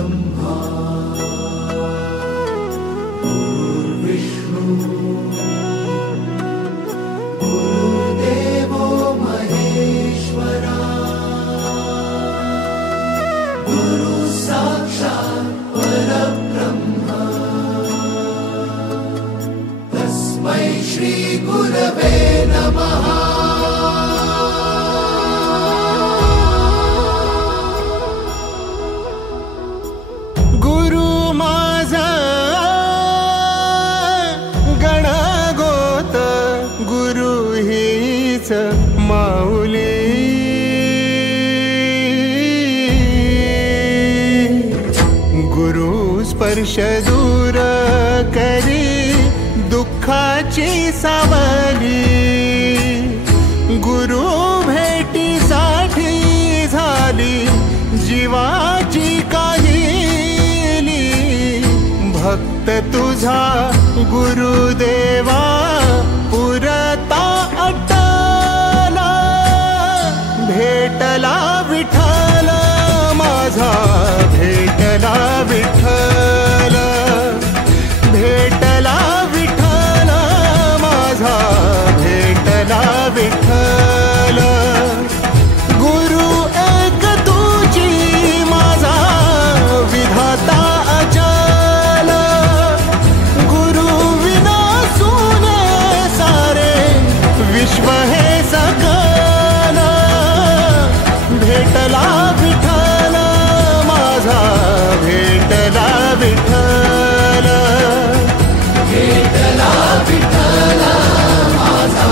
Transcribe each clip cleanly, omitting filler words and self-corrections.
ब्रह्मा गुरुर्विष्णु गुरुर्देवो महेश्वरा गुरु साक्षात् परब्रह्म तस्मै श्री गुरवे नमः। माऊली गुरु स्पर्श दूर करी दुःखाची सावली गुरु भेटीसाठी झाली जीवाची काहिली भक्त तुझा गुरुदेवा पुरता भेटला विठ्ठल माझा भेटला विठ्ठल भेटला विठ्ठल माझा भेटला विठ्ठल गुरु एक तुझी माझा विधाता अचल गुरु विना सुने सारे विश्व हे सकल भेटला विठ्ठल माझा भेटला विठ्ठल भेटला विठ्ठल माझा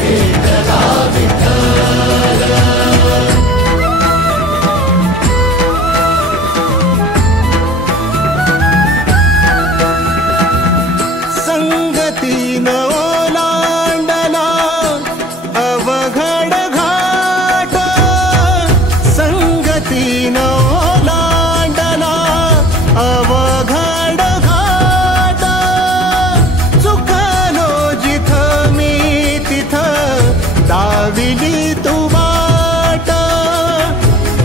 भेटला विठ्ठल। संगतीन ओलांडला अवघड घाट संगतीन ओलांडला अवघड घाट चुकलो जिथं मी तिथं दाविली तू वाट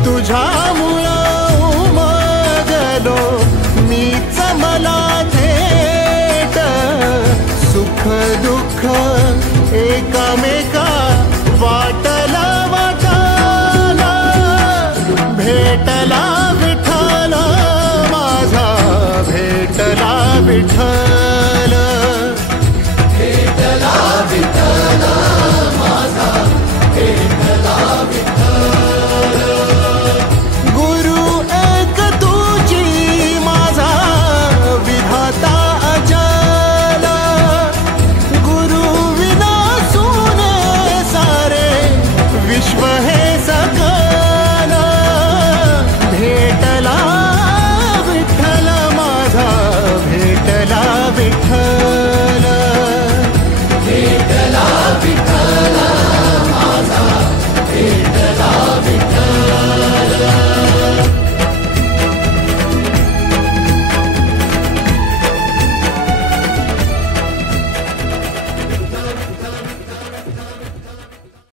तुझ्यामुळं उमगलो मीच मला थेट सुख दुःख एकामेका वाट